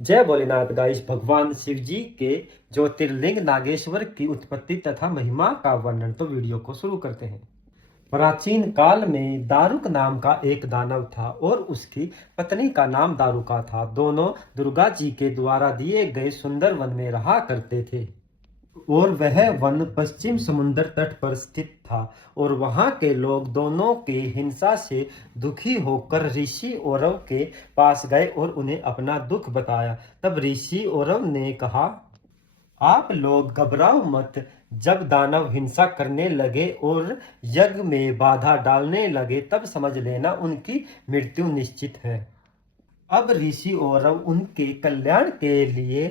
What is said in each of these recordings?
जय भोलेनाथ गाइस। भगवान शिव जी के ज्योतिर्लिंग नागेश्वर की उत्पत्ति तथा महिमा का वर्णन। तो वीडियो को शुरू करते हैं। प्राचीन काल में दारुक नाम का एक दानव था और उसकी पत्नी का नाम दारुका था। दोनों दुर्गा जी के द्वारा दिए गए सुंदर वन में रहा करते थे और वह वन पश्चिम समुद्र तट पर स्थित था। और वहां के लोग दोनों की हिंसा से दुखी होकर ऋषि औरव के पास गए और उन्हें अपना दुख बताया। तब ऋषि औरव ने कहा, आप लोग घबराओ मत। जब दानव हिंसा करने लगे और यज्ञ में बाधा डालने लगे तब समझ लेना उनकी मृत्यु निश्चित है। अब ऋषि औरव उनके कल्याण के लिए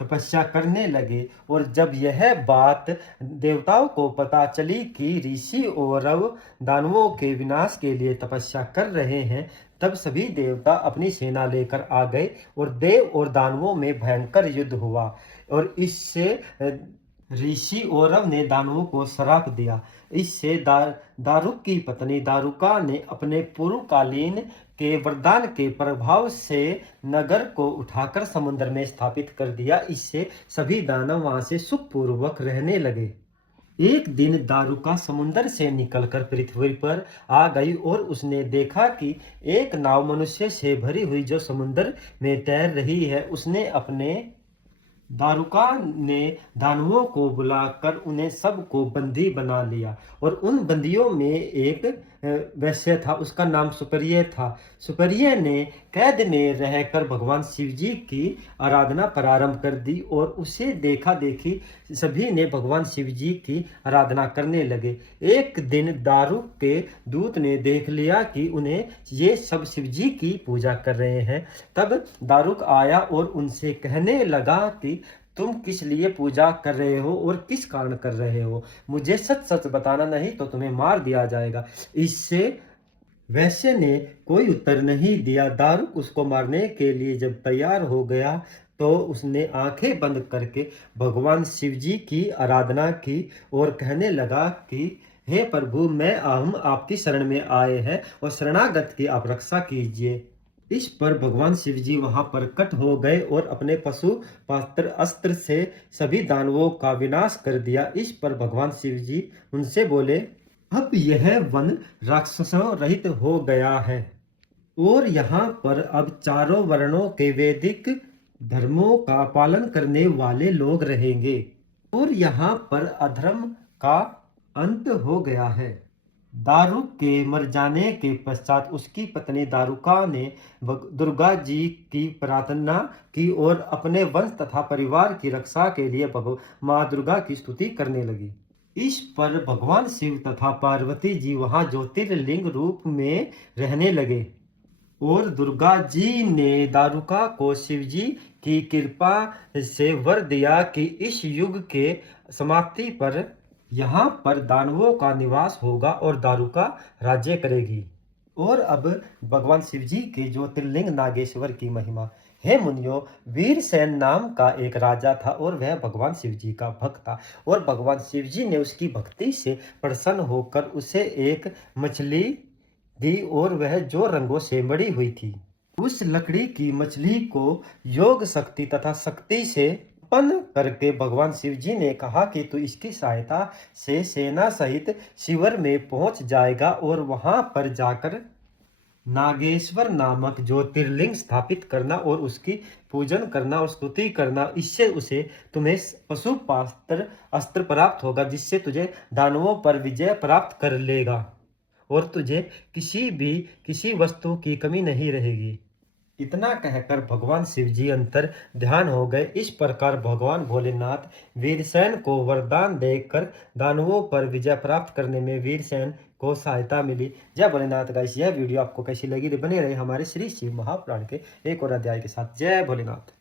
तपस्या करने लगे। और जब यह बात देवताओं को पता चली कि ऋषि औरव दानवों के विनाश के लिए तपस्या कर रहे हैं, तब सभी देवता अपनी सेना लेकर आ गए और देव और दानवों में भयंकर युद्ध हुआ। और इससे ऋषि औरव ने दानवों को श्राप दिया। इससे दारुक की पत्नी दारुका ने अपने पूर्वकालीन के वरदान के प्रभाव से नगर को उठाकर समुद्र में स्थापित कर दिया। इससे सभी दानव वहां से सुखपूर्वक रहने लगे। एक दिन दारुका समुद्र से निकलकर पृथ्वी पर आ गई और उसने देखा कि एक नाव मनुष्य से भरी हुई जो समुद्र में तैर रही है। उसने अपने दारुका ने दानवों को बुलाकर उन्हें सबको बंदी बना लिया। और उन बंदियों में एक वैश्य था, उसका नाम सुपरिय था। सुपरिय ने कैद में रहकर भगवान शिव जी की आराधना प्रारंभ कर दी और उसे देखा देखी सभी ने भगवान शिव जी की आराधना करने लगे। एक दिन दारुक के दूत ने देख लिया कि उन्हें ये सब शिव जी की पूजा कर रहे हैं। तब दारुक आया और उनसे कहने लगा कि तुम किस लिए पूजा कर रहे हो और किस कारण कर रहे हो? मुझे सच सच बताना, नहीं तो तुम्हें मार दिया जाएगा। इससे वैश्य ने कोई उत्तर नहीं दिया। दारुक उसको मारने के लिए जब तैयार हो गया तो उसने आंखें बंद करके भगवान शिव जी की आराधना की और कहने लगा कि हे प्रभु, हम आपकी शरण में आए हैं और शरणागत की आप रक्षा कीजिए। इस पर भगवान शिव जी वहां प्रकट हो गए और अपने पशु पात्र अस्त्र से सभी दानवों का विनाश कर दिया। इस पर भगवान शिव जी उनसे बोले, अब यह वन राक्षसों रहित हो गया है और यहाँ पर अब चारों वर्णों के वैदिक धर्मों का पालन करने वाले लोग रहेंगे और यहाँ पर अधर्म का अंत हो गया है। दारुक के मर जाने के पश्चात उसकी पत्नी दारुका ने दुर्गा जी की प्रार्थना की और अपने वंश तथा परिवार की रक्षा के लिए माँ दुर्गा की स्तुति करने लगी। इस पर भगवान शिव तथा पार्वती जी वहां ज्योतिर्लिंग रूप में रहने लगे और दुर्गा जी ने दारुका को शिव जी की कृपा से वर दिया कि इस युग के समाप्ति पर यहाँ पर दानवों का निवास होगा और दारुका राज्य करेगी। और अब भगवान शिव जी के ज्योतिर्लिंग नागेश्वर की महिमा। हे मुनियों, वीरसेन नाम का एक राजा था और वह भगवान शिव जी का भक्त था। और भगवान शिव जी ने उसकी भक्ति से प्रसन्न होकर उसे एक मछली दी और वह जो रंगों से मड़ी हुई थी। उस लकड़ी की मछली को योग शक्ति तथा शक्ति से उत्पन्न करके भगवान शिव जी ने कहा कि तू इसकी सहायता से सेना सहित शिविर में पहुंच जाएगा और वहां पर जाकर नागेश्वर नामक ज्योतिर्लिंग स्थापित करना और उसकी पूजन करना और स्तुति करना। इससे उसे तुम्हें पशुपात्र अस्त्र प्राप्त होगा जिससे तुझे दानवों पर विजय प्राप्त कर लेगा और तुझे किसी वस्तु की कमी नहीं रहेगी। इतना कहकर भगवान शिव जी अंतर ध्यान हो गए। इस प्रकार भगवान भोलेनाथ वीरसेन को वरदान देकर दानवों पर विजय प्राप्त करने में वीरसेन को सहायता मिली। जय भोलेनाथ गाइस। यह वीडियो आपको कैसी लगी? बने रहे हमारे श्री शिव महापुराण के एक और अध्याय के साथ। जय भोलेनाथ।